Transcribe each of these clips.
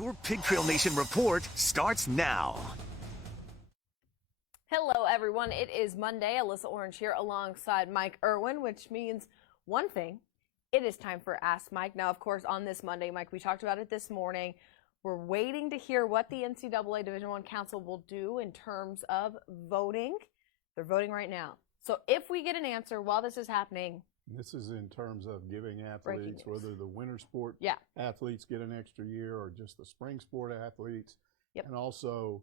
Your Pig Trail Nation report starts now. Hello, everyone. It is Monday. Alyssa Orange here alongside Mike Irwin, which means one thing. It is time for Ask Mike. Now, of course, on this Monday, Mike, we talked about it this morning. We're waiting to hear what the NCAA Division I Council will do in terms of voting. They're voting right now. So if we get an answer while this is happening. This is in terms of giving athletes, whether the winter sport athletes get an extra year or just the spring sport athletes. Yep. And also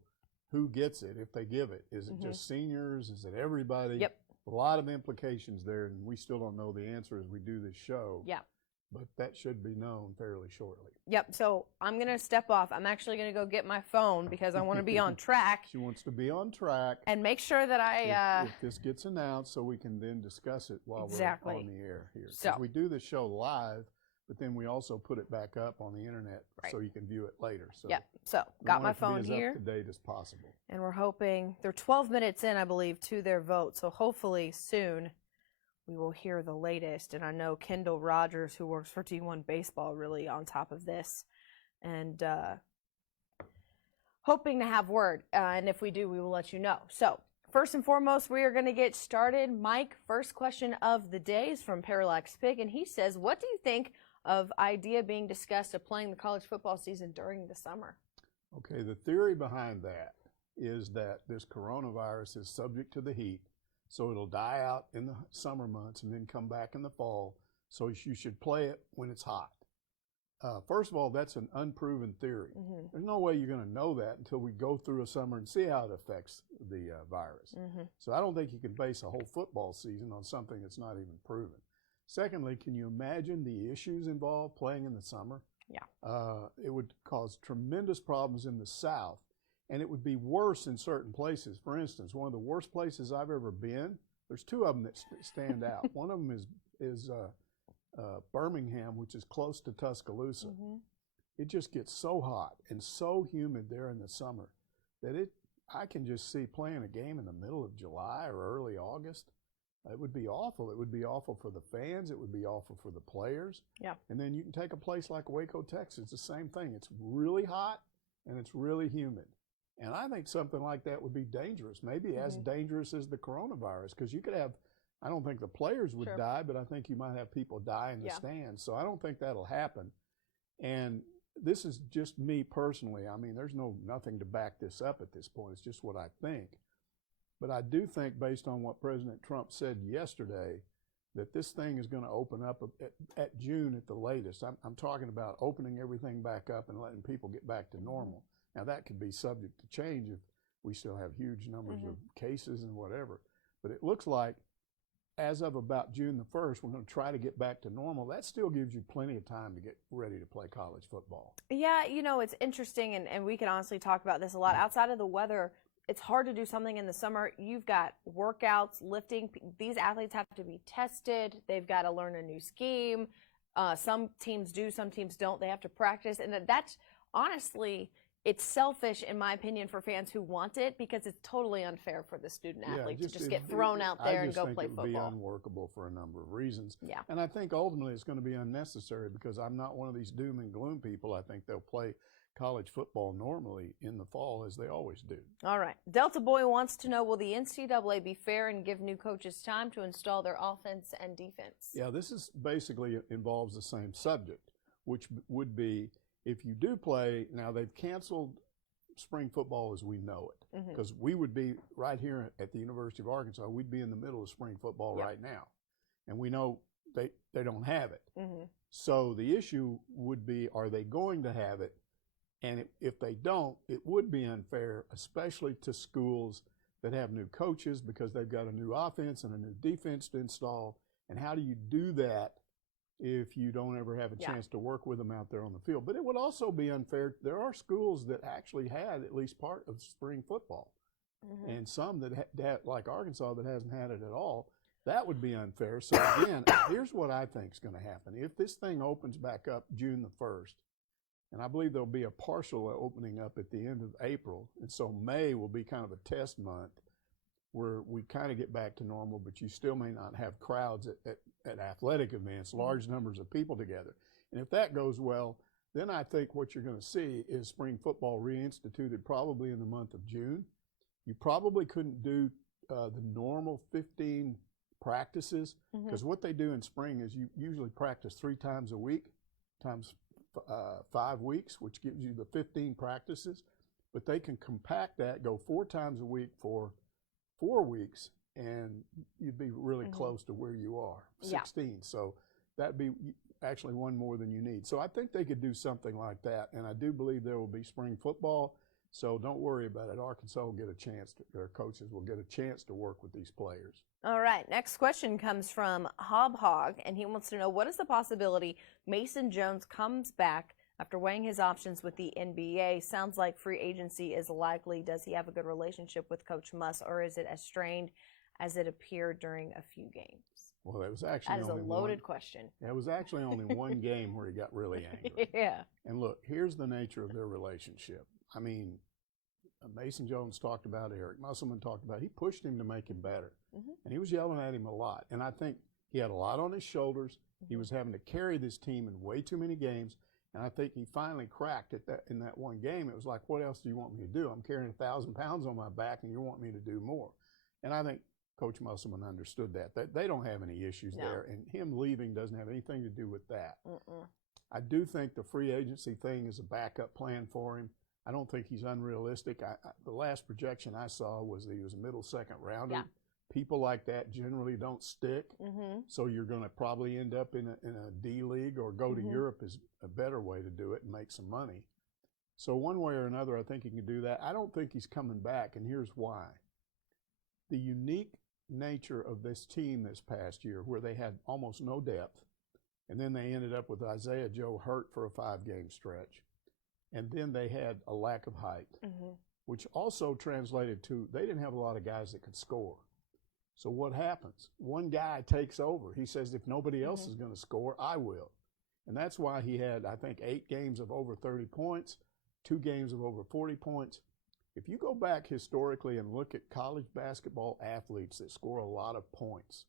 who gets it if they give it. Is it just seniors? Is it everybody? Yep. A lot of implications there, and we still don't know the answer as we do this show. Yeah. But that should be known fairly shortly. Yep. So I'm going to step off. I'm actually going to go get my phone because I want to be on track. She wants to be on track. And make sure that if this gets announced so we can then discuss it while we're on the air here. So we do the show live, but then we also put it back up on the internet so you can view it later. So So got my phone here. As up to date as possible. And we're hoping they're 12 minutes in, I believe, to their vote. So hopefully soon we will hear the latest. And I know Kendall Rogers, who works for D1 Baseball, really on top of this. And hoping to have word. And if we do, we will let you know. So first and foremost, we are going to get started. Mike, first question of the day is from Parallax Pig. And he says, what do you think of idea being discussed of playing the college football season during the summer? Okay, the theory behind that is that this coronavirus is subject to the heat, so it'll die out in the summer months and then come back in the fall, so you should play it when it's hot. First of all, that's an unproven theory. There's no way you're going to know that until we go through a summer and see how it affects the virus. So I don't think you can base a whole football season on something that's not even proven. Secondly, can you imagine the issues involved playing in the summer? Yeah. It would cause tremendous problems in the South, and it would be worse in certain places. For instance, one of the worst places I've ever been, there's two of them that stand out. One of them is Birmingham, which is close to Tuscaloosa. It just gets so hot and so humid there in the summer that I can just see playing a game in the middle of July or early August. It would be awful. It would be awful for the fans. It would be awful for the players. Yeah. And then you can take a place like Waco, Texas. It's the same thing. It's really hot and it's really humid. And I think something like that would be dangerous, maybe as dangerous as the coronavirus, because you could have, I don't think the players would die, but I think you might have people die in the stands. So I don't think that'll happen. And this is just me personally. I mean, there's nothing to back this up at this point. It's just what I think. But I do think, based on what President Trump said yesterday, that this thing is going to open up at June at the latest. I'm talking about opening everything back up and letting people get back to normal. Now, that could be subject to change if we still have huge numbers of cases and whatever. But it looks like, as of about June the 1st, we're going to try to get back to normal. That still gives you plenty of time to get ready to play college football. Yeah, you know, it's interesting, and we can honestly talk about this a lot. Outside of the weather, it's hard to do something in the summer. You've got workouts, lifting. These athletes have to be tested. They've got to learn a new scheme. Some teams do, some teams don't. They have to practice. And that's honestly, it's selfish, in my opinion, for fans who want it, because it's totally unfair for the student athlete to just get thrown out there and go play football. I just think it would be unworkable for a number of reasons. Yeah. And I think ultimately it's going to be unnecessary, because I'm not one of these doom and gloom people. I think they'll play college football normally in the fall, as they always do. All right. Delta Boy wants to know, will the NCAA be fair and give new coaches time to install their offense and defense? Yeah, this is basically involves the same subject, which would be, if you do play, now they've canceled spring football as we know it, because we would be right here at the University of Arkansas, we'd be in the middle of spring football right now. And we know they don't have it. So the issue would be, are they going to have it? And if they don't, it would be unfair, especially to schools that have new coaches, because they've got a new offense and a new defense to install. And how do you do that if you don't ever have a chance to work with them out there on the field? But it would also be unfair. There are schools that actually had at least part of spring football, and some that like Arkansas, that hasn't had it at all. That would be unfair. So again, here's what I think is going to happen. If this thing opens back up June the 1st, and I believe there'll be a partial opening up at the end of April, and so May will be kind of a test month where we kind of get back to normal, but you still may not have crowds at athletic events, large numbers of people together. And if that goes well, Then I think what you're going to see is spring football reinstituted probably in the month of June. You probably couldn't do the normal 15 practices because what they do in spring is you usually practice 3 times a week times 5 weeks, which gives you the 15 practices. But they can compact that, go 4 times a week for 4 weeks, and you'd be really close to where you are, 16. Yeah. So that'd be actually one more than you need. So I think they could do something like that, and I do believe there will be spring football. So don't worry about it. Arkansas will get a chance, their coaches will get a chance to work with these players. All right, next question comes from Hob Hog, and he wants to know, what is the possibility Mason Jones comes back after weighing his options with the NBA? Sounds like free agency is likely. Does he have a good relationship with Coach Muss, or is it as strained as it appeared during a few games? Well, it was actually that is only a loaded question. It was actually only one game where he got really angry. Yeah. And look, here's the nature of their relationship. I mean, Mason Jones talked about it, Eric Musselman talked about it. He pushed him to make him better. And he was yelling at him a lot. And I think he had a lot on his shoulders. He was having to carry this team in way too many games. And I think he finally cracked it in that one game. It was like, what else do you want me to do? I'm carrying 1,000 pounds on my back, and you want me to do more. And I think Coach Musselman understood that. They don't have any issues there, and him leaving doesn't have anything to do with that. I do think the free agency thing is a backup plan for him. I don't think he's unrealistic. The last projection I saw was that he was a middle second rounder. Yeah. People like that generally don't stick, so you're going to probably end up in a D league or go to Europe is a better way to do it and make some money. So one way or another, I think he can do that. I don't think he's coming back, and here's why. The unique nature of this team this past year, where they had almost no depth, and then they ended up with Isaiah Joe hurt for a 5-game stretch, and then they had a lack of height, which also translated to they didn't have a lot of guys that could score. So what happens? One guy takes over. He says, if nobody else is going to score, I will. And that's why he had, I think, 8 games of over 30 points, 2 games of over 40 points. If you go back historically and look at college basketball athletes that score a lot of points,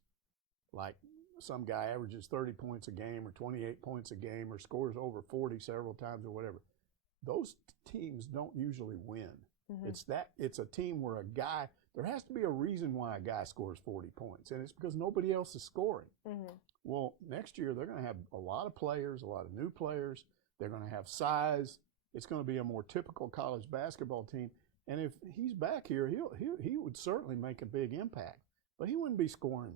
like some guy averages 30 points a game or 28 points a game or scores over 40 several times or whatever, those teams don't usually win. It's a team where a guy, there has to be a reason why a guy scores 40 points, and it's because nobody else is scoring. Well, next year they're going to have a lot of players, a lot of new players. They're going to have size. It's going to be a more typical college basketball team. And if he's back here, he would certainly make a big impact. But he wouldn't be scoring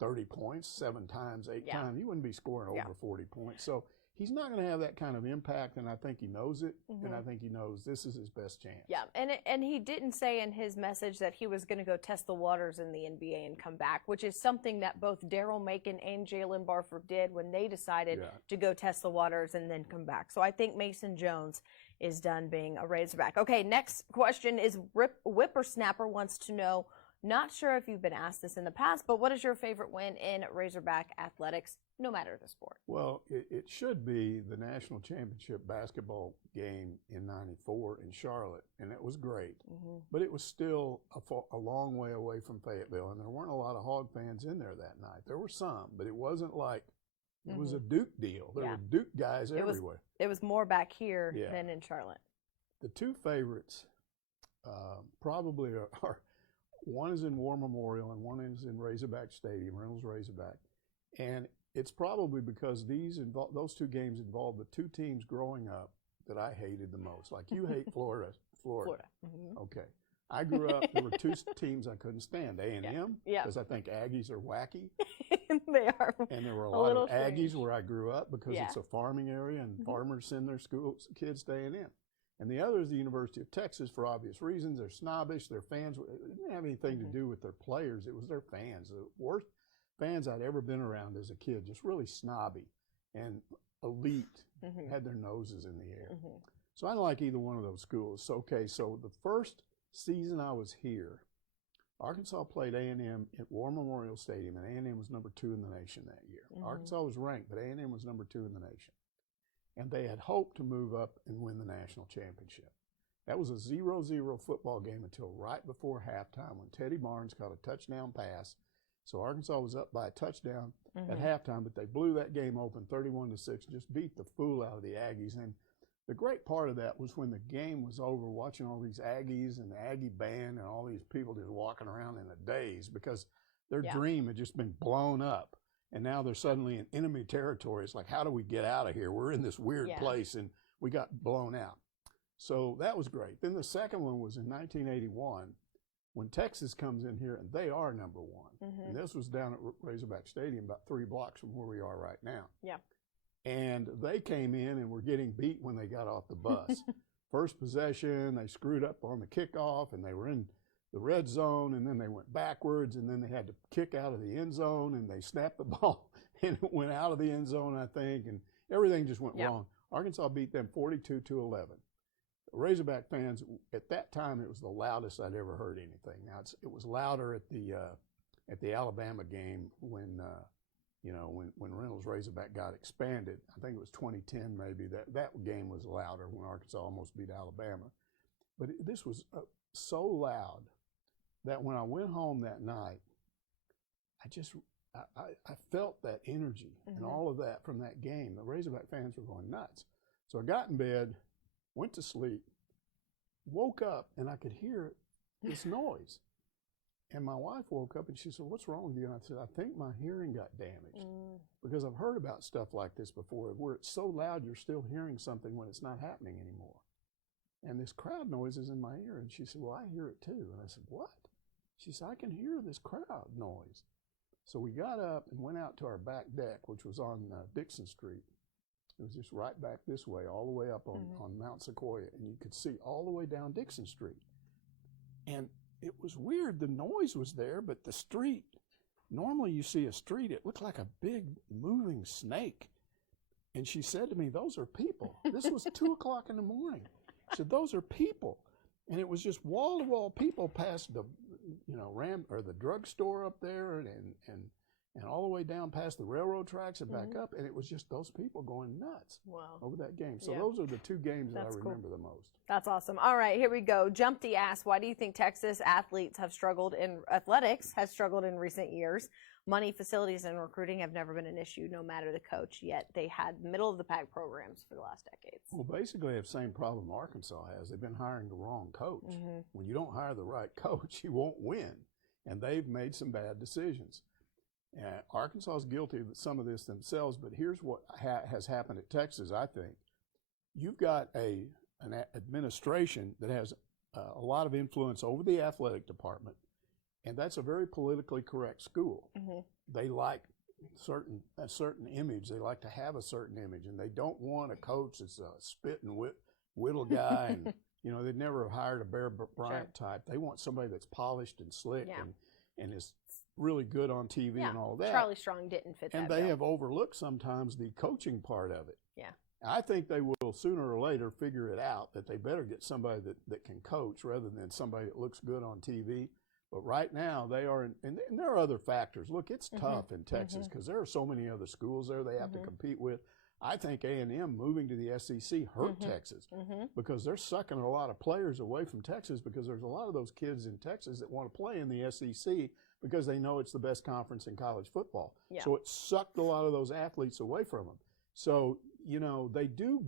30 points 7 times, 8 times. He wouldn't be scoring over 40 points. So he's not going to have that kind of impact, and I think he knows it, and I think he knows this is his best chance. Yeah, and he didn't say in his message that he was going to go test the waters in the NBA and come back, which is something that both Daryl Macon and Jalen Barford did when they decided to go test the waters and then come back. So I think Mason Jones is done being a Razorback. Okay, next question is Whippersnapper wants to know, not sure if you've been asked this in the past, but what is your favorite win in Razorback athletics, no matter the sport? Well, it should be the national championship basketball game in '94 in Charlotte, and it was great. But it was still a long way away from Fayetteville, and there weren't a lot of Hog fans in there that night. There were some, but it wasn't like it was a Duke deal. There were Duke guys everywhere. It was more back here than in Charlotte. The 2 favorites probably are one is in War Memorial and one is in Razorback Stadium, Reynolds Razorback. And it's probably because those 2 games involved the 2 teams growing up that I hated the most. Like you hate Florida. Okay. I grew up, there were 2 teams I couldn't stand, A&M, because I think Aggies are wacky. They are. And there were a lot of Aggies where I grew up because it's a farming area and farmers send their kids to A&M. And the other is the University of Texas for obvious reasons. They're snobbish, their fans, it didn't have anything to do with their players, it was their fans. The worst fans I'd ever been around as a kid, just really snobby and elite, had their noses in the air. So I didn't like either one of those schools. So, so the first season I was here, Arkansas played A&M at War Memorial Stadium, and A&M was number 2 in the nation that year. Arkansas was ranked, but A&M was number 2 in the nation. And they had hoped to move up and win the national championship. That was a 0-0 football game until right before halftime when Teddy Barnes caught a touchdown pass. So Arkansas was up by a touchdown at halftime, but they blew that game open 31-6, just beat the fool out of the Aggies. And the great part of that was when the game was over, watching all these Aggies and the Aggie band and all these people just walking around in a daze because their dream had just been blown up. And now they're suddenly in enemy territory. It's like, how do we get out of here? We're in this weird place, and we got blown out. So that was great. Then the second one was in 1981 when Texas comes in here, and they are number one. And this was down at Razorback Stadium, about 3 blocks from where we are right now. Yeah. And they came in and were getting beat when they got off the bus. First possession, they screwed up on the kickoff, and they were in the red zone, and then they went backwards, and then they had to kick out of the end zone, and they snapped the ball, and it went out of the end zone, I think, and everything just went wrong. Arkansas beat them 42-11. Razorback fans, at that time, it was the loudest I'd ever heard anything. Now, it was louder at the Alabama game when Reynolds Razorback got expanded. I think it was 2010 maybe. That game was louder when Arkansas almost beat Alabama. But this was so loud that when I went home that night, I felt that energy and all of that from that game. The Razorback fans were going nuts. So I got in bed, went to sleep, woke up, and I could hear this noise. And my wife woke up and she said, "What's wrong with you?" And I said, "I think my hearing got damaged." Because I've heard about stuff like this before, where it's so loud you're still hearing something when it's not happening anymore. And this crowd noise is in my ear. And she said, "Well, I hear it too." And I said, "What?" She said, "I can hear this crowd noise." So we got up and went out to our back deck, which was on Dixon Street. It was just right back this way, all the way up on Mount Sequoia. And you could see all the way down Dixon Street. And it was weird. The noise was there, but the street, normally you see a street, it looked like a big moving snake. And she said to me, "Those are people." This was 2 o'clock in the morning. She said, "Those are people." And it was just wall-to-wall people past the, the drugstore up there and all the way down past the railroad tracks and back up. And it was just those people going nuts over that game. So those are the 2 games that I remember the most. That's awesome. All right, here we go. Jumpty asks, why do you think Texas athletes have struggled in athletics, has struggled in recent years? Money, facilities, and recruiting have never been an issue, no matter the coach, yet they had middle-of-the-pack programs for the last decades. Well, basically, they have the same problem Arkansas has. They've been hiring the wrong coach. When you don't hire the right coach, you won't win. And they've made some bad decisions. Arkansas is guilty of some of this themselves, but here's what has happened at Texas, I think. You've got an administration that has a lot of influence over the athletic department, and that's a very politically correct school. They like a certain image. They like to have a certain image, and they don't want a coach that's a spit and whittle guy. And they'd never have hired a Bear Bryant type. They want somebody that's polished and slick and is really good on TV and all that. Charlie Strong didn't fit that And they bill. have overlooked sometimes the coaching part of it. Yeah. I think they will sooner or later figure it out that they better get somebody that can coach rather than somebody that looks good on TV. But right now they are, and there are other factors. Look, it's tough in Texas because there are so many other schools there they have to compete with. I think A&M moving to the SEC hurt Texas because they're sucking a lot of players away from Texas because there's a lot of those kids in Texas that want to play in the SEC because they know it's the best conference in college football. Yeah. So it sucked a lot of those athletes away from them. So, they do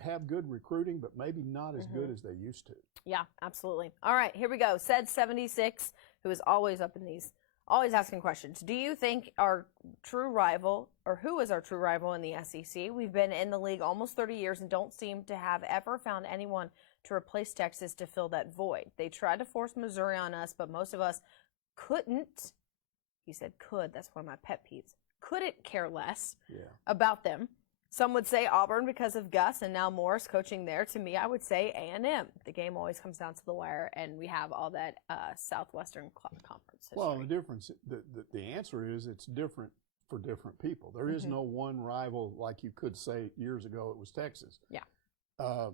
have good recruiting, but maybe not as good as they used to. Yeah, absolutely. All right, here we go. Said 76, who is always up in these, always asking questions. Do you think our true rival, or who is our true rival in the SEC? We've been in the league almost 30 years and don't seem to have ever found anyone to replace Texas to fill that void. They tried to force Missouri on us, but most of us couldn't. He said could. That's one of my pet peeves. Couldn't care less about them. Some would say Auburn because of Gus and now Morris coaching there. To me, I would say A&M. The game always comes down to the wire, and we have all that Southwestern Conference history. Well, the difference, the answer is it's different for different people. There is no one rival like you could say years ago it was Texas. Yeah.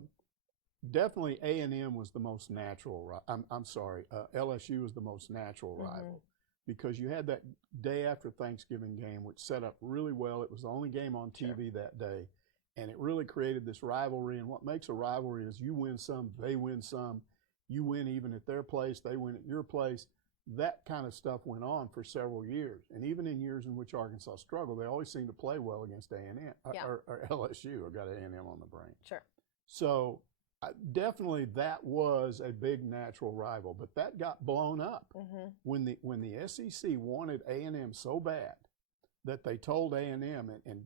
Definitely A&M was the most natural. I'm sorry, LSU was the most natural rival. Because you had that day after Thanksgiving game, which set up really well. It was the only game on TV that day, and it really created this rivalry. And what makes a rivalry is you win some, they win some. You win even at their place, they win at your place. that kind of stuff went on for several years. And even in years in which Arkansas struggled, they always seemed to play well against A&M or LSU. I got A&M on the brain. Sure. So definitely that was a big natural rival, but that got blown up when the SEC wanted A&M so bad that they told A&M, and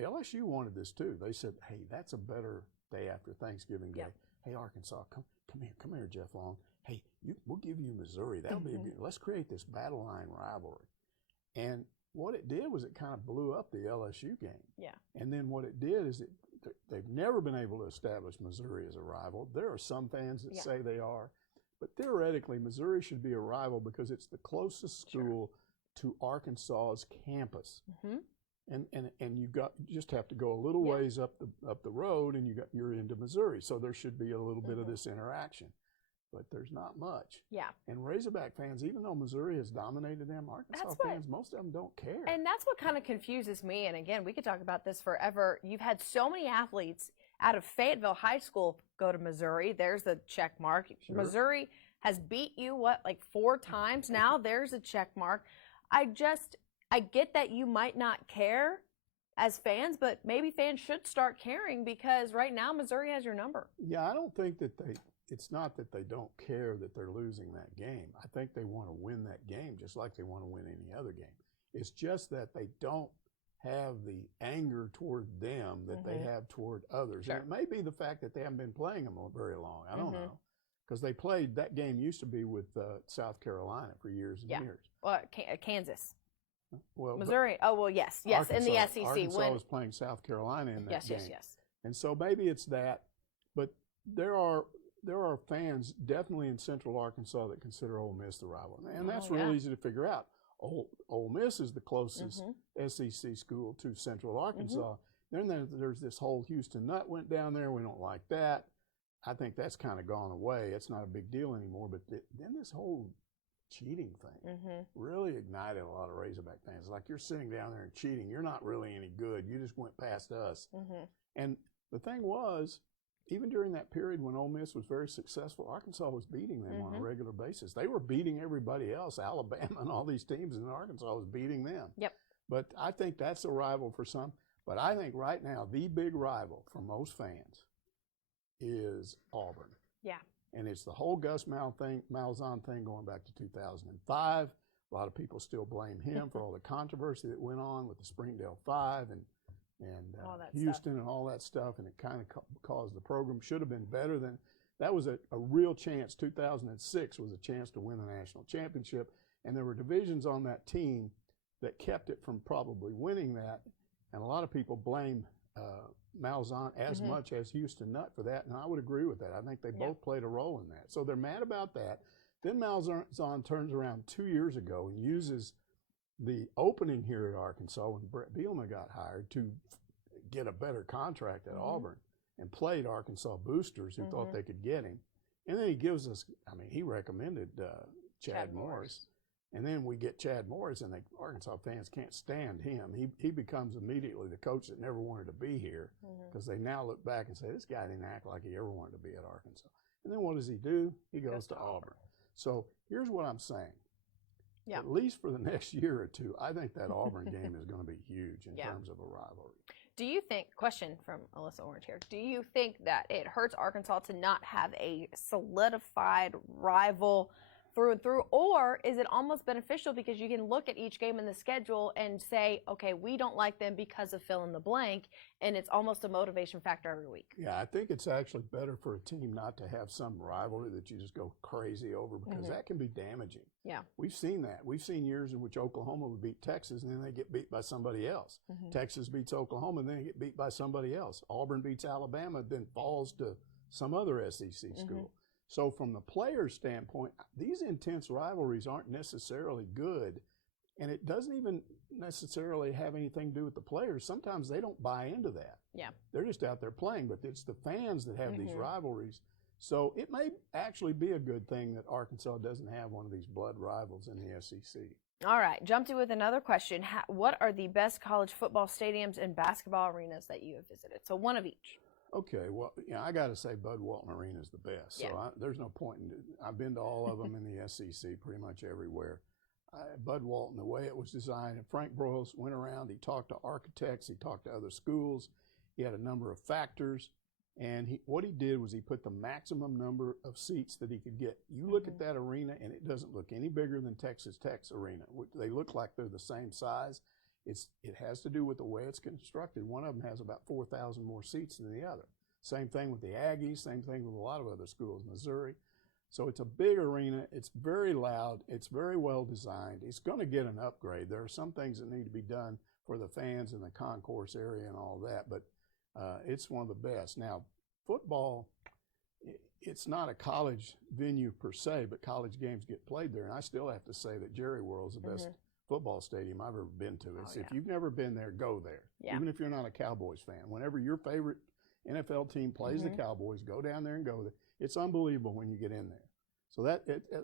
LSU wanted this too. They said, "Hey, that's a better day after Thanksgiving Day. Hey, Arkansas, come here, Jeff Long. Hey, we'll give you Missouri. That'll be a good. Let's create this battle line rivalry." And what it did was it kind of blew up the LSU game. Yeah. And then what it did is they've never been able to establish Missouri as a rival. There are some fans that say they are, but theoretically, Missouri should be a rival because it's the closest school to Arkansas's campus. And you just have to go a little ways up the road, and you're into Missouri. So there should be a little bit of this interaction, but there's not much. Yeah. And Razorback fans, even though Missouri has dominated them, Arkansas fans, most of them don't care. And that's what kind of confuses me. And again, we could talk about this forever. You've had so many athletes out of Fayetteville High School go to Missouri. There's the check mark. Sure. Missouri has beat you, like 4 times now? There's a check mark. I get that you might not care as fans, but maybe fans should start caring because right now Missouri has your number. Yeah, I don't think that it's not that they don't care that they're losing that game. I think they want to win that game just like they want to win any other game. It's just that they don't have the anger toward them that they have toward others. Sure. And it may be the fact that they haven't been playing them very long. I don't know. Because they played, that game used to be with South Carolina for years and years. Well, Kansas. Well, Missouri. Yes, Arkansas, in the SEC. Arkansas was playing South Carolina in that game. Yes. And so maybe it's that, but there are fans definitely in Central Arkansas that consider Ole Miss the rival, and that's real easy to figure out. Ole Miss is the closest SEC school to Central Arkansas. Then there's this whole Houston Nut went down there. We don't like that. I think that's kind of gone away. It's not a big deal anymore. But then this whole cheating thing really ignited a lot of Razorback fans. Like, you're sitting down there and cheating. You're not really any good. You just went past us. And the thing was, even during that period when Ole Miss was very successful, Arkansas was beating them on a regular basis. They were beating everybody else, Alabama and all these teams, and Arkansas was beating them. Yep. But I think that's a rival for some. But I think right now the big rival for most fans is Auburn. Yeah. And it's the whole Gus Malzahn thing going back to 2005. A lot of people still blame him for all the controversy that went on with the Springdale Five and Houston and all that stuff, and it kind of caused the program. Should have been better than that. Was a real chance. 2006 was a chance to win the national championship, and there were divisions on that team that kept it from probably winning that. And a lot of people blame Malzahn as much as Houston Nutt for that, and I would agree with that. I think they both played a role in that. So they're mad about that. Then Malzahn turns around 2 years ago and uses the opening here at Arkansas when Brett Bielema got hired to get a better contract at Auburn, and played Arkansas boosters who thought they could get him. And then he gives us, he recommended Chad Morris. And then we get Chad Morris, and the Arkansas fans can't stand him. He becomes immediately the coach that never wanted to be here, because they now look back and say, this guy didn't act like he ever wanted to be at Arkansas. And then what does he do? He goes to Auburn. So here's what I'm saying. At least for the next year or two, I think that Auburn game is going to be huge in terms of a rivalry. Do you think, question from Alyssa Orange here, do you think that it hurts Arkansas to not have a solidified rival through and through, or is it almost beneficial because you can look at each game in the schedule and say, okay, we don't like them because of fill in the blank, and it's almost a motivation factor every week? Yeah, I think it's actually better for a team not to have some rivalry that you just go crazy over, because that can be damaging. Yeah. We've seen that. We've seen years in which Oklahoma would beat Texas and then they get beat by somebody else. Texas beats Oklahoma and then they get beat by somebody else. Auburn beats Alabama, then falls to some other SEC school. So from the player's standpoint, these intense rivalries aren't necessarily good, and it doesn't even necessarily have anything to do with the players. Sometimes they don't buy into that. Yeah. They're just out there playing, but it's the fans that have these rivalries. So it may actually be a good thing that Arkansas doesn't have one of these blood rivals in the SEC. All right, jumped in with another question. What are the best college football stadiums and basketball arenas that you have visited? So one of each. Okay, well, I got to say Bud Walton Arena is the best. So Yeah. there's no point in it. I've been to all of them in the SEC, pretty much everywhere. Bud Walton, the way it was designed, and Frank Broyles went around. He talked to architects. He talked to other schools. He had a number of factors. And what he did was he put the maximum number of seats that he could get. You look at that arena, and it doesn't look any bigger than Texas Tech's arena. They look like they're the same size. It has to do with the way it's constructed. One of them has about 4,000 more seats than the other. Same thing with the Aggies, same thing with a lot of other schools, Missouri. So it's a big arena. It's very loud. It's very well designed. It's going to get an upgrade. There are some things that need to be done for the fans in the concourse area and all that, but it's one of the best. Now, football, it's not a college venue per se, but college games get played there. And I still have to say that Jerry World's the best football stadium I've ever been to. If you've never been there, go there. Yeah. Even if you're not a Cowboys fan. Whenever your favorite NFL team plays the Cowboys, go down there and go there. It's unbelievable when you get in there. So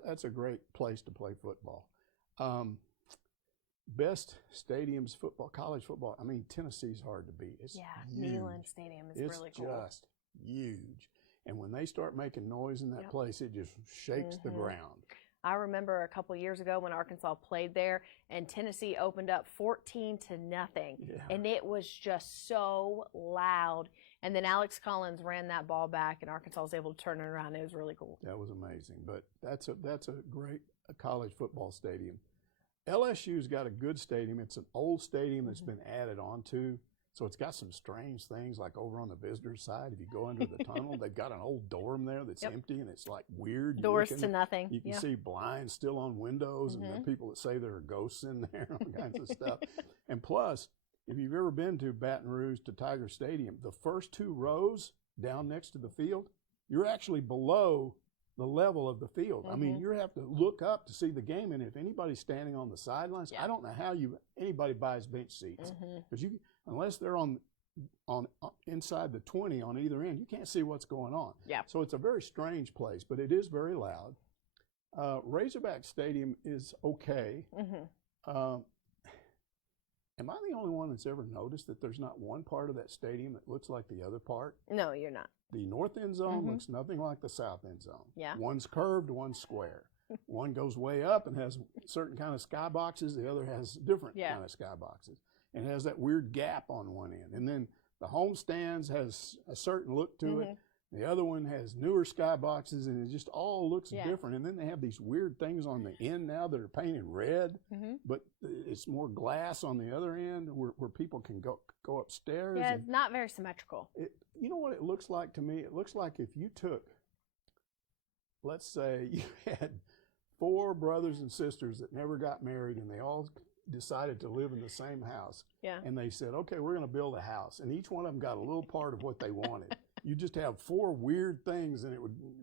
that's a great place to play football. Best stadiums, college football. I mean, Tennessee's hard to beat. It's huge. Neyland Stadium is really cool. It's just huge. And when they start making noise in that place, it just shakes the ground. I remember a couple years ago when Arkansas played there, and Tennessee opened up 14-0, and it was just so loud. And then Alex Collins ran that ball back, and Arkansas was able to turn it around. It was really cool. That was amazing. But that's a great college football stadium. LSU's got a good stadium. It's an old stadium that's been added onto. So it's got some strange things, like over on the visitor side. If you go under the tunnel, they've got an old dorm there that's empty, and it's like weird. Doors to nothing. You can see blinds still on windows, and there are people that say there are ghosts in there, all kinds of stuff. And plus, if you've ever been to Baton Rouge to Tiger Stadium, the first 2 rows down next to the field, you're actually below the level of the field. I mean, you have to look up to see the game, and if anybody's standing on the sidelines, I don't know how anybody buys bench seats, because unless they're on inside the 20 on either end, you can't see what's going on. Yeah. So it's a very strange place, but it is very loud. Razorback Stadium is okay. Am I the only one that's ever noticed that there's not one part of that stadium that looks like the other part? No, you're not. The north end zone looks nothing like the south end zone. Yeah. One's curved, one's square. One goes way up and has certain kind of sky boxes. The other has different kind of sky boxes. And it has that weird gap on one end. And then the home stands has a certain look to it. The other one has newer sky boxes, and it just all looks different. And then they have these weird things on the end now that are painted red, but it's more glass on the other end where people can go upstairs. Yeah, it's not very symmetrical. You know what it looks like to me? It looks like if you took, let's say you had 4 brothers and sisters that never got married, and they all decided to live in the same house. Yeah. And they said, okay, we're going to build a house. And each one of them got a little part of what they wanted. You just have 4 weird things, and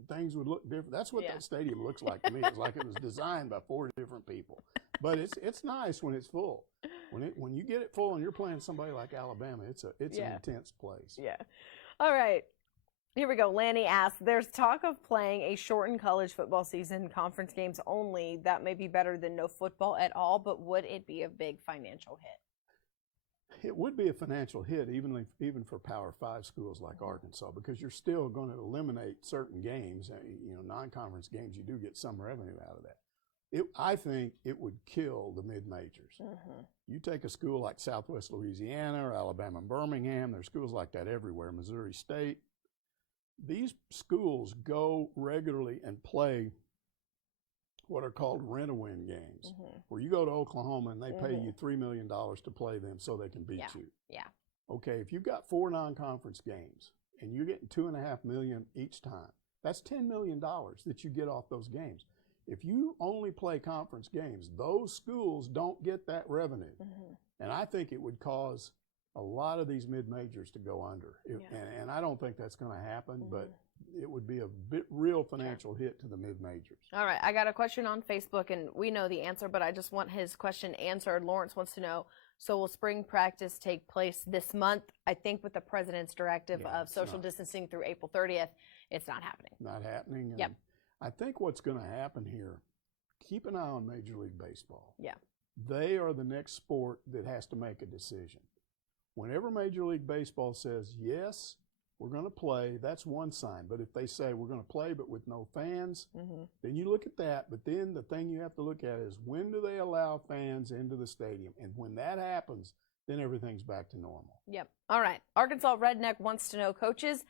things would look different. That's what that stadium looks like to me. It's like it was designed by 4 different people. But it's nice when it's full. When you get it full and you're playing somebody like Alabama, it's an intense place. Yeah. All right. Here we go. Lanny asks, there's talk of playing a shortened college football season, conference games only. That may be better than no football at all, but would it be a big financial hit? It would be a financial hit, even for Power 5 schools like Arkansas, because you're still going to eliminate certain games. Non-conference games, you do get some revenue out of that. I think it would kill the mid-majors. You take a school like Southwest Louisiana or Alabama and Birmingham, there's schools like that everywhere, Missouri State. These schools go regularly and play what are called rent-a-win games, where you go to Oklahoma and they pay you $3 million to play them so they can beat you. Yeah. Okay, if you've got 4 non-conference games and you're getting $2.5 million each time, that's $10 million that you get off those games. If you only play conference games, those schools don't get that revenue. And I think it would cause a lot of these mid-majors to go under. And I don't think that's going to happen, but it would be a real financial hit to the mid-majors. All right, I got a question on Facebook, and we know the answer, but I just want his question answered. Lawrence wants to know, so will spring practice take place this month? I think with the president's directive of social distancing through April 30th, it's not happening. Not happening. Yep. I think what's going to happen here, keep an eye on Major League Baseball. Yeah. They are the next sport that has to make a decision. Whenever Major League Baseball says, yes, we're going to play, that's one sign. But if they say we're going to play but with no fans, then you look at that. But then the thing you have to look at is when do they allow fans into the stadium? And when that happens, then everything's back to normal. Yep. All right. Arkansas Redneck wants to know, coaches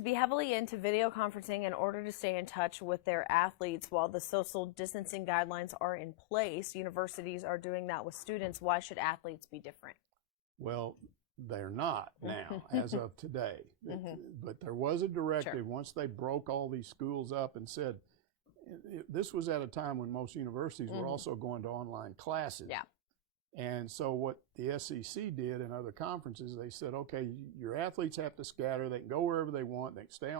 be heavily into video conferencing in order to stay in touch with their athletes while the social distancing guidelines are in place. Universities are doing that with students. Why should athletes be different? Well, they're not now as of today. But there was a directive once they broke all these schools up and said, this was at a time when most universities were also going to online classes. Yeah. And so what the SEC did in other conferences, they said, okay, your athletes have to scatter. They can go wherever they want. They can stay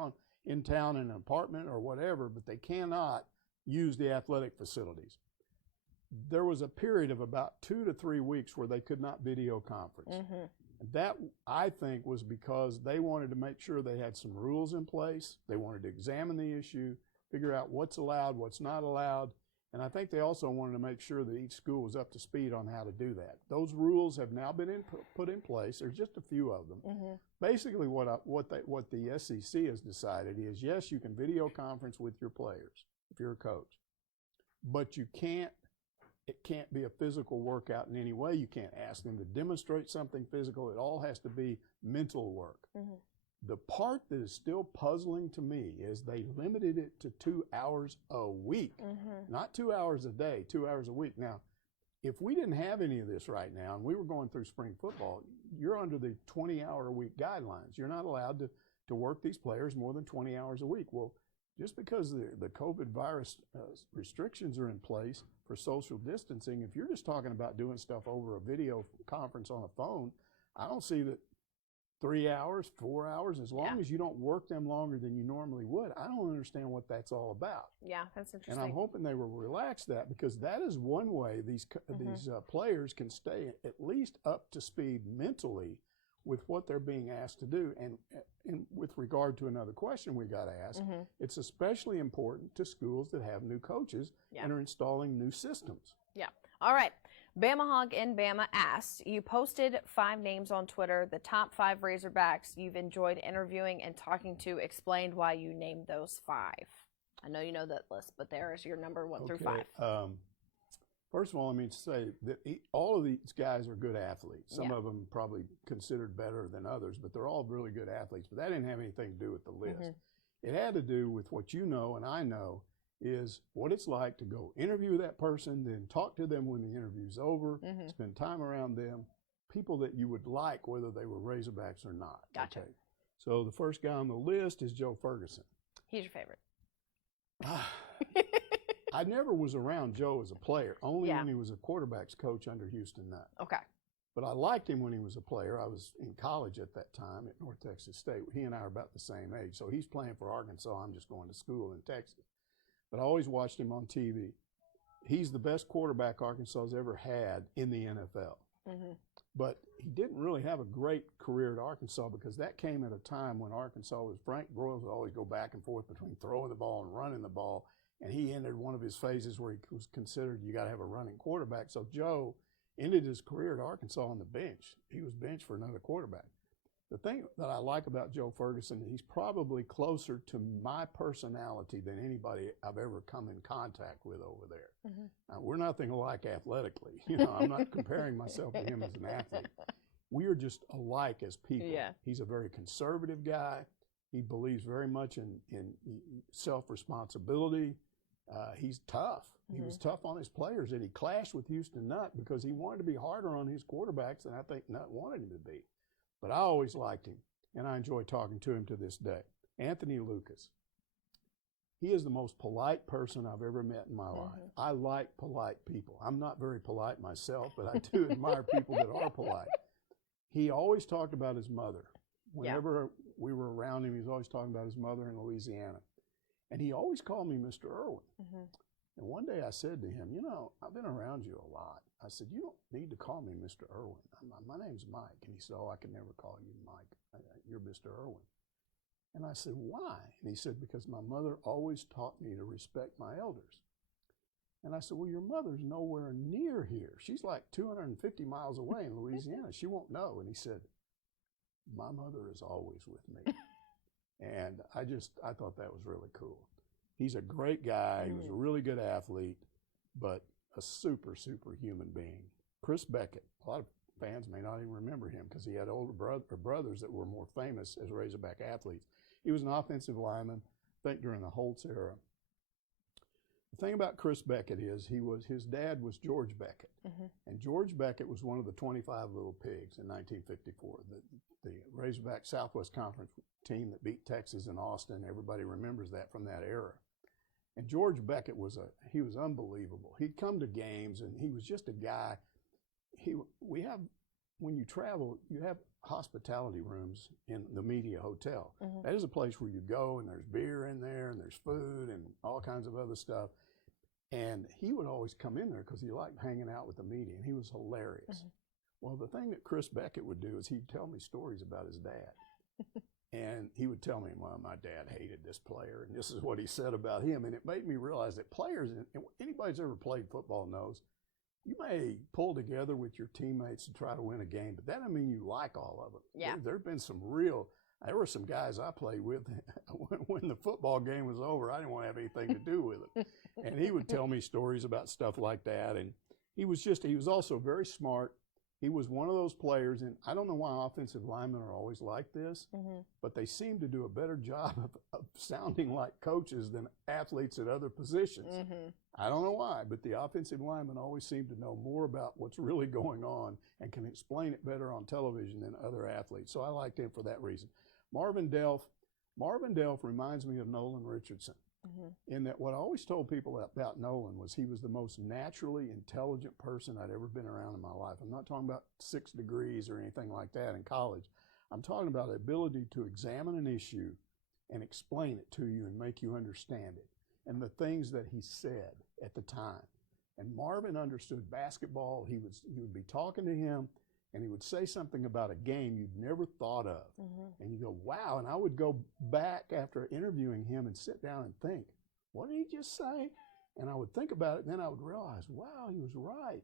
in town in an apartment or whatever, but they cannot use the athletic facilities. There was a period of about 2 to 3 weeks where they could not video conference. That, I think, was because they wanted to make sure they had some rules in place. They wanted to examine the issue, figure out what's allowed, what's not allowed. And I think they also wanted to make sure that each school was up to speed on how to do that. Those rules have now been put in place. There's just a few of them. Basically, what the SEC has decided is, yes, you can video conference with your players if you're a coach, but it can't be a physical workout in any way. You can't ask them to demonstrate something physical. It all has to be mental work. The part that is still puzzling to me is they limited it to 2 hours a week, not 2 hours a day, 2 hours a week. Now, if we didn't have any of this right now and we were going through spring football, you're under the 20-hour-a-week guidelines. You're not allowed to work these players more than 20 hours a week. Well, just because the COVID virus restrictions are in place for social distancing, if you're just talking about doing stuff over a video conference on a phone, I don't see that 3 hours, 4 hours, as long as you don't work them longer than you normally would, I don't understand what that's all about. Yeah, that's interesting. And I'm hoping they will relax that, because that is one way these players can stay at least up to speed mentally with what they're being asked to do. And with regard to another question we got to ask, it's especially important to schools that have new coaches and are installing new systems. Yeah. All right. Bama Hog in Bama asked, you posted 5 names on Twitter, the top 5 Razorbacks you've enjoyed interviewing and talking to. Explained why you named those 5. I know you know that list, but there is your number 1 through 5. First of all, let me say that all of these guys are good athletes. Some of them probably considered better than others, but they're all really good athletes. But that didn't have anything to do with the list. It had to do with what you know and I know is what it's like to go interview that person, then talk to them when the interview's over, spend time around them, people that you would like whether they were Razorbacks or not. Gotcha. Okay. So the first guy on the list is Joe Ferguson. He's your favorite. I never was around Joe as a player, only when he was a quarterback's coach under Houston Nutt. Okay. But I liked him when he was a player. I was in college at that time at North Texas State. He and I are about the same age. So he's playing for Arkansas. I'm just going to school in Texas. But I always watched him on TV. He's the best quarterback Arkansas has ever had in the NFL. But he didn't really have a great career at Arkansas, because that came at a time when Arkansas was, Frank Broyles would always go back and forth between throwing the ball and running the ball. And he entered one of his phases where he was considered, you got to have a running quarterback. So Joe ended his career at Arkansas on the bench. He was benched for another quarterback. The thing that I like about Joe Ferguson, he's probably closer to my personality than anybody I've ever come in contact with over there. Now, we're nothing alike athletically. You know, I'm not comparing myself to him as an athlete. We are just alike as people. He's a very conservative guy. He believes very much in self-responsibility. He's tough. He was tough on his players, and he clashed with Houston Nutt because he wanted to be harder on his quarterbacks than I think Nutt wanted him to be. But I always liked him, and I enjoy talking to him to this day. Anthony Lucas. He is the most polite person I've ever met in my life. I like polite people. I'm not very polite myself, but I do admire people that are polite. He always talked about his mother. Whenever we were around him, he was always talking about his mother in Louisiana. And he always called me Mr. Irwin. And one day I said to him, you know, I've been around you a lot. I said, you don't need to call me Mr. Irwin. My name's Mike. And he said, oh, I can never call you Mike. You're Mr. Irwin. And I said, why? And he said, because my mother always taught me to respect my elders. And I said, well, your mother's nowhere near here. She's like 250 miles away in Louisiana. She won't know. And he said, my mother is always with me. And I thought that was really cool. He's a great guy. He was a really good athlete, but a super, super human being. Chris Beckett, a lot of fans may not even remember him because he had older brothers that were more famous as Razorback athletes. He was an offensive lineman, I think during the Holtz era. The thing about Chris Beckett is his dad was George Beckett. And George Beckett was one of the 25 Little Pigs in 1954. The Razorback Southwest Conference team that beat Texas in Austin, everybody remembers that from that era. And George Beckett was unbelievable. He'd come to games and he was just a guy. When you travel, you have hospitality rooms in the media hotel. That is a place where you go and there's beer in there and there's food and all kinds of other stuff. And he would always come in there because he liked hanging out with the media, and he was hilarious. Well, the thing that Chris Beckett would do is he'd tell me stories about his dad. And he would tell me, well, my dad hated this player, and this is what he said about him. And it made me realize that players, and anybody who's ever played football knows, you may pull together with your teammates to try to win a game, but that doesn't mean you like all of them. Yeah. There have been there were some guys I played with when the football game was over, I didn't want to have anything to do with it. And he would tell me stories about stuff like that. And he was also very smart. He was one of those players, and I don't know why offensive linemen are always like this, but they seem to do a better job of sounding like coaches than athletes at other positions. I don't know why, but the offensive linemen always seem to know more about what's really going on and can explain it better on television than other athletes. So I liked him for that reason. Marvin Delf reminds me of Nolan Richardson. In that what I always told people about Nolan was he was the most naturally intelligent person I'd ever been around in my life. I'm not talking about 6 degrees or anything like that in college. I'm talking about the ability to examine an issue and explain it to you and make you understand it, and the things that he said at the time. And Marvin understood basketball. He would be talking to him, and he would say something about a game you'd never thought of. And you go, wow. And I would go back after interviewing him and sit down and think, what did he just say? And I would think about it, and then I would realize, wow, he was right.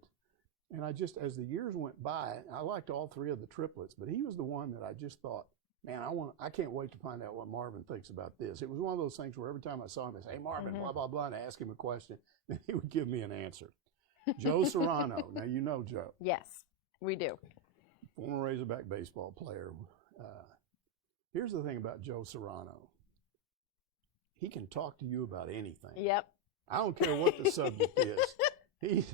And as the years went by, I liked all 3 of the triplets, but he was the one that I just thought, man, I can't wait to find out what Marvin thinks about this. It was one of those things where every time I saw him, I'd say, hey, Marvin, blah, blah, blah, and I ask him a question, and he would give me an answer. Joe Serrano. Now, you know Joe. Yes, we do. Former Razorback baseball player. Here's the thing about Joe Serrano. He can talk to you about anything. Yep. I don't care what the subject is.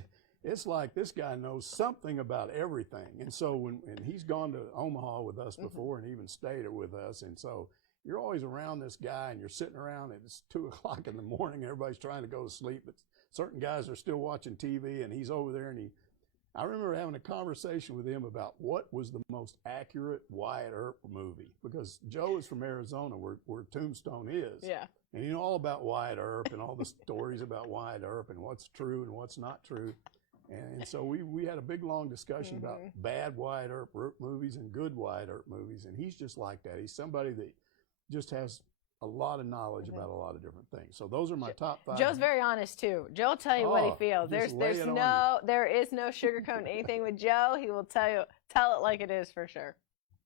It's like this guy knows something about everything. And so and he's gone to Omaha with us before and even stayed with us. And so you're always around this guy and you're sitting around and it's 2 o'clock in the morning. Everybody's trying to go to sleep, but certain guys are still watching TV, and he's over there and I remember having a conversation with him about what was the most accurate Wyatt Earp movie, because Joe is from Arizona where Tombstone is. Yeah. And you know all about Wyatt Earp and all the stories about Wyatt Earp and what's true and what's not true. And so we had a big, long discussion about bad Wyatt Earp movies and good Wyatt Earp movies. And he's just like that. He's somebody that just has a lot of knowledge about a lot of different things. So those are my top 5. Joe's very honest too. Joe will tell you what he feels. There is no sugarcoating anything with Joe. He will tell it like it is for sure.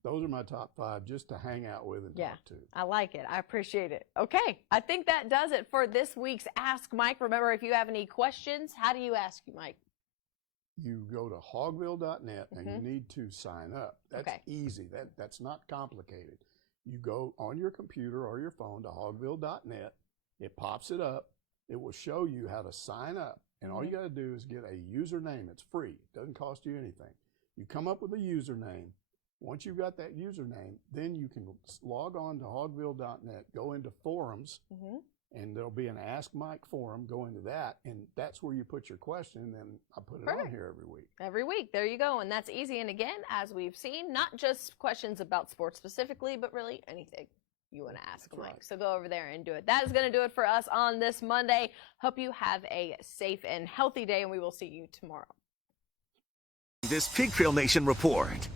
Those are my top 5 just to hang out with and talk to. I like it. I appreciate it. Okay, I think that does it for this week's Ask Mike. Remember, if you have any questions, how do you ask Mike? You go to hogville.net and you need to sign up. That's easy. That's not complicated. You go on your computer or your phone to hogville.net. It pops it up. It will show you how to sign up. And all you got to do is get a username. It's free. It doesn't cost you anything. You come up with a username. Once you've got that username, then you can log on to hogville.net, go into forums, and there'll be an Ask Mike forum. Go into that, and that's where you put your question, and then I put it on here every week. Every week. There you go. And that's easy. And again, as we've seen, not just questions about sports specifically, but really anything you want to ask Mike. Right. So go over there and do it. That is going to do it for us on this Monday. Hope you have a safe and healthy day, and we will see you tomorrow. This Pigtail Nation report.